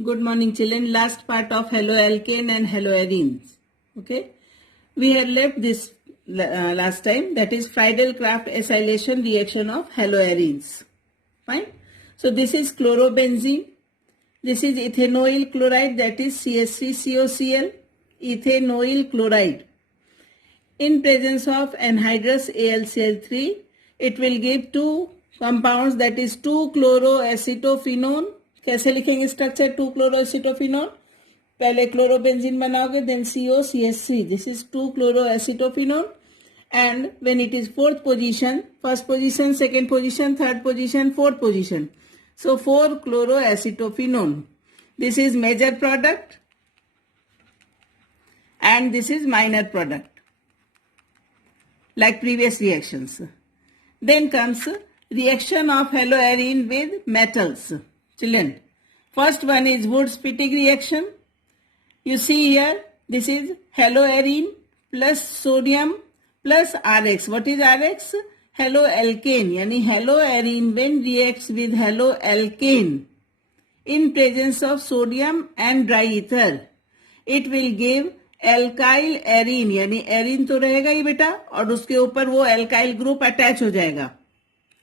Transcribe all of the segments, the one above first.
Good morning, children. Last part of haloalkane and haloarenes. Okay. We had left this last time, that is Friedel-Crafts acylation reaction of haloarenes. Fine. So this is chlorobenzene. This is ethanoyl chloride, that is CH3COCl. Ethanoyl chloride. In presence of anhydrous AlCl3, it will give two compounds, that is 2-chloroacetophenone. कैसे लिखेंगे structure 2-chloroacetophenone? पहले chlorobenzene बनाओगे, then COCH3. This is 2-chloroacetophenone. And when it is fourth position, first position, second position, third position, fourth position. So 4-chloroacetophenone. This is major product and this is minor product, like previous reactions. Then comes reaction of haloarene with metals. Children, first one is Wurtz-Fittig reaction. You see here, this is haloarene plus sodium plus Rx. What is Rx? Haloalkane. Yani haloarene when reacts with haloalkane in presence of sodium and dry ether, it will give alkyl arene. यानी arene तो रहेगा ही बेटा और उसके ऊपर वो alkyl group attach हो जाएगा.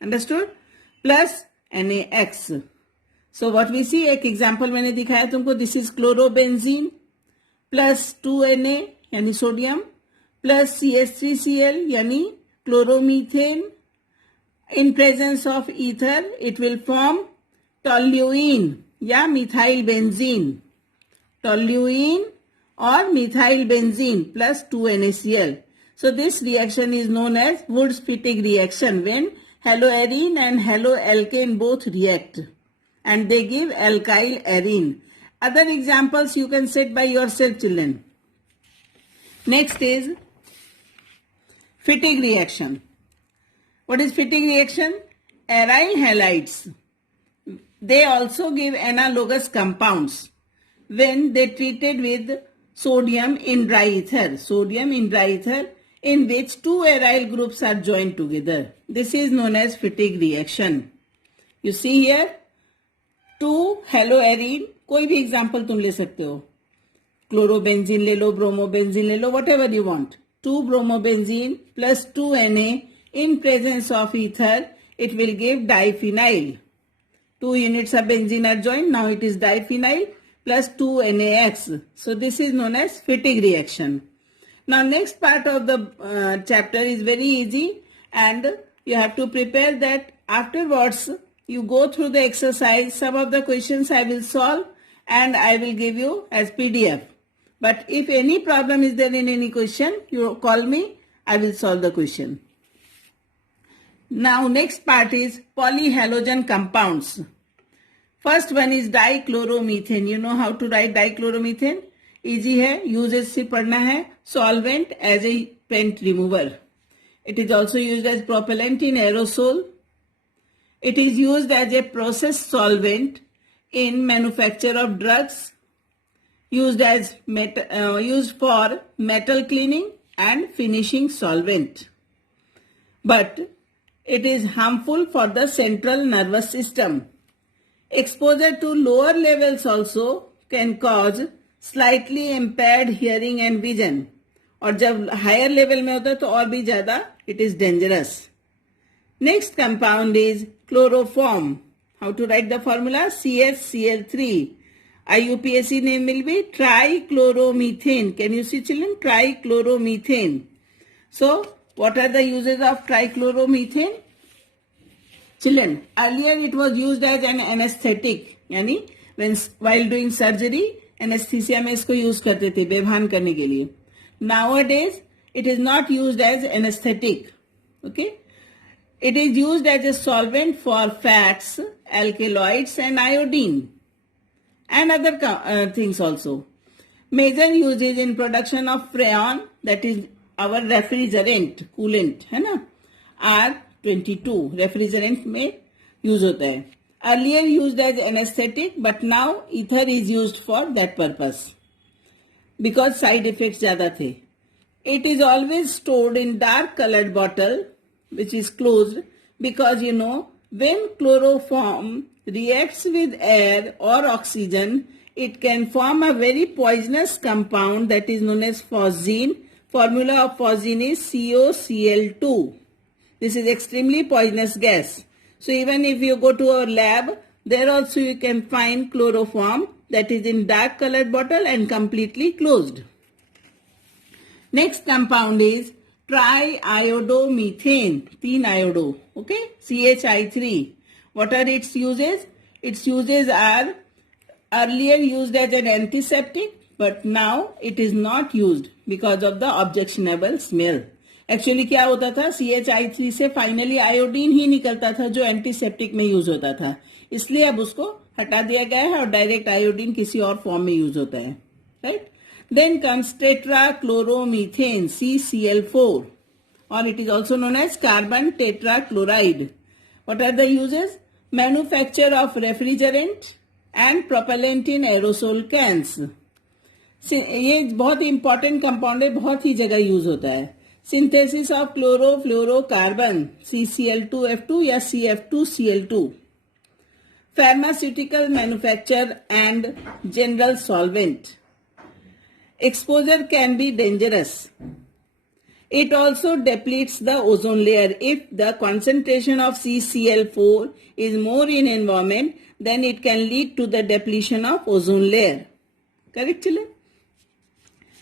Understood? Plus NaX. So what we see, एक example मैंने दिखाया तुमको. This is chlorobenzene plus 2Na यानी sodium plus CH3Cl यानी chloromethane. In presence of ether, it will form toluene या methyl benzene. Toluene or methyl benzene plus 2NaCl. So this reaction is known as Wurtz-Fittig reaction, when haloarene and haloalkane both react and they give alkyl arene. Other examples you can set by yourself, children. Next is Fittig reaction. What is Fittig reaction? Aryl halides. They also give analogous compounds when they treated with sodium in dry ether. Sodium in dry ether in which two aryl groups are joined together. This is known as Fittig reaction. You see here, 2 haloarene, कोई भी example तुम ले सकते हो. Chlorobenzene ले लो, bromobenzene ले लो, whatever you want. 2 bromobenzene plus 2Na in presence of ether, it will give diphenyl. 2 units of benzene are joined, now it is diphenyl plus 2NaX. So this is known as Fittig reaction. Now next part of the chapter is very easy and you have to prepare that. Afterwards you go through the exercise. Some of the questions I will solve and I will give you as PDF. But if any problem is there in any question, you call me, I will solve the question. Now next part is polyhalogen compounds. First one is dichloromethane. You know how to write dichloromethane? Easy है, uses से पढ़ना है. Solvent as a paint remover. It is also used as propellant in aerosol. It is used as a process solvent in manufacture of drugs. Used for metal cleaning and finishing solvent. But it is harmful for the central nervous system. Exposure to lower levels also can cause slightly impaired hearing and vision. और जब higher level में होता है तो और भी ज़्यादा it is dangerous. Next compound is chloroform. How to write the formula? CHCl3. IUPAC name will be trichloromethane. Can you see, children? Trichloromethane. So what are the uses of trichloromethane? Children, earlier it was used as an anesthetic. यानी while doing surgery, anesthesia में इसको use करते थे बेभान करने के लिए. Nowadays it is not used as anesthetic. Okay. It is used as a solvent for fats, alkaloids and iodine and other things also. Major usage in production of freon, that is our refrigerant, coolant, है ना? R22 refrigerant में use होता है. Earlier used as anesthetic, but now ether is used for that purpose because side effects ज़्यादा थे. It is always stored in dark colored bottle which is closed because you know when chloroform reacts with air or oxygen, it can form a very poisonous compound that is known as phosgene. Formula of phosgene is COCl2. This is extremely poisonous gas. So even if you go to a lab, there also you can find chloroform that is in dark colored bottle and completely closed. Next compound is triiodomethane, 3 iodo, okay, CHI3. What are its uses? Its uses are earlier used as an antiseptic, but now it is not used because of the objectionable smell. Actually क्या होता था, CHI3 से finally iodine ही निकलता था जो antiseptic में use होता था, इसलिए अब उसको हटा दिया गया है और डायरेक्ट आयोडीन किसी और फॉर्म में यूज होता है, right. Then comes tetrachloromethane, CCl4, और it is also known as carbon tetrachloride. What are the uses? Manufacture of refrigerant and propellant in aerosol cans. ये बहुत इंपॉर्टेंट कंपाउंड है, बहुत ही जगह यूज होता है. सिंथेसिस ऑफ क्लोरोफ्लोरोकार्बन, CCl2F2 या CF2Cl2. Pharmaceutical manufacture and general solvent. Exposure can be dangerous. It also depletes the ozone layer. If the concentration of CCl4 is more in environment, then it can lead to the depletion of ozone layer. Correct, children?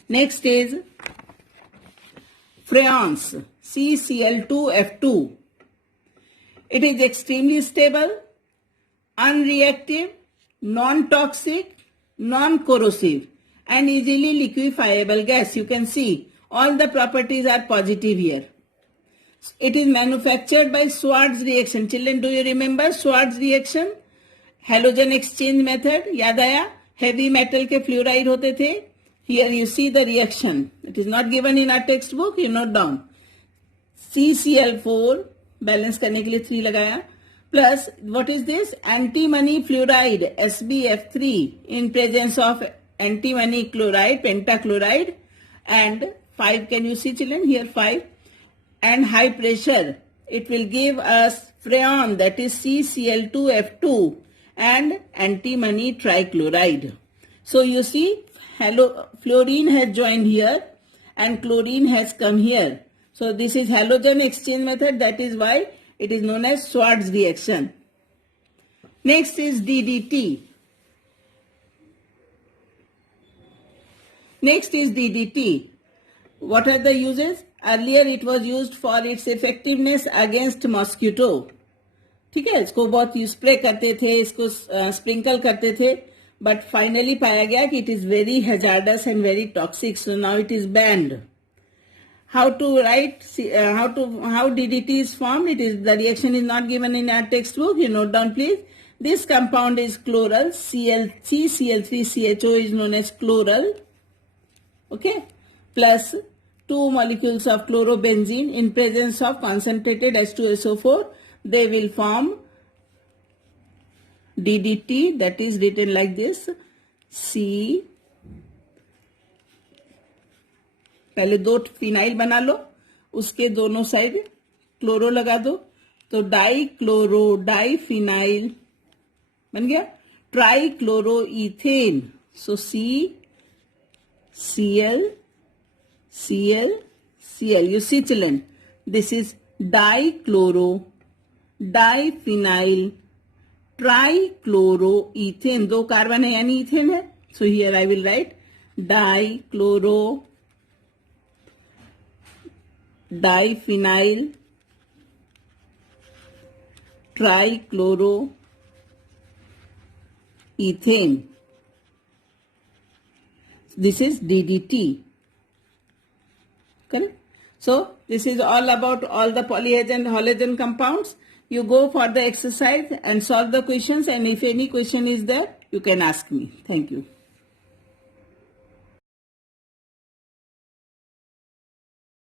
Next is freons, CCl2F2. It is extremely stable, unreactive, non-toxic, non-corrosive, and easily liquefiable gas. You can see all the properties are positive here. It is manufactured by Schwartz reaction. Children, do you remember Schwartz reaction? Halogen exchange method. याद आया? Heavy metal के fluoride होते थे. Here you see the reaction. It is not given in our textbook. You note down. CCl4 balance करने के लिए 3 लगाया. Plus what is this? Antimony fluoride, SbF3, in presence of antimony chloride, pentachloride, and 5, can you see children here, 5, and high pressure. It will give us freon, that is CCl2F2, and antimony trichloride. So you see, fluorine has joined here and chlorine has come here. So this is halogen exchange method, that is why it is known as Schwartz reaction. Next is DDT. Next is DDT. What are the uses? Earlier it was used for its effectiveness against mosquito. ठीक है, इसको बहुत spray करते थे, इसको sprinkle करते थे, but finally पाया गया कि it is very hazardous and very toxic, so now it is banned. How to write? How DDT is formed? It is, the reaction is not given in our textbook. You note down, please. This compound is chloral. CCl3CHO is known as chloral. Okay, plus 2 molecules of chlorobenzene in presence of concentrated H2SO4, they will form DDT, that is written like this, C. पहले 2 phenyl बना लो, उसके दोनों side chloro लगा दो, तो die chloro die phenyl बन गया. Try chloro ethane, so Cl, you see children, this is dichloro, diphenyl, trichloroethane. 2 carbon है यानी इथेन है. So here I will write dichloro, diphenyl, trichloroethane. This is DDT. Correct? So this is all about all the polyhalogen halogen compounds. You go for the exercise and solve the questions, and if any question is there, you can ask me. Thank you.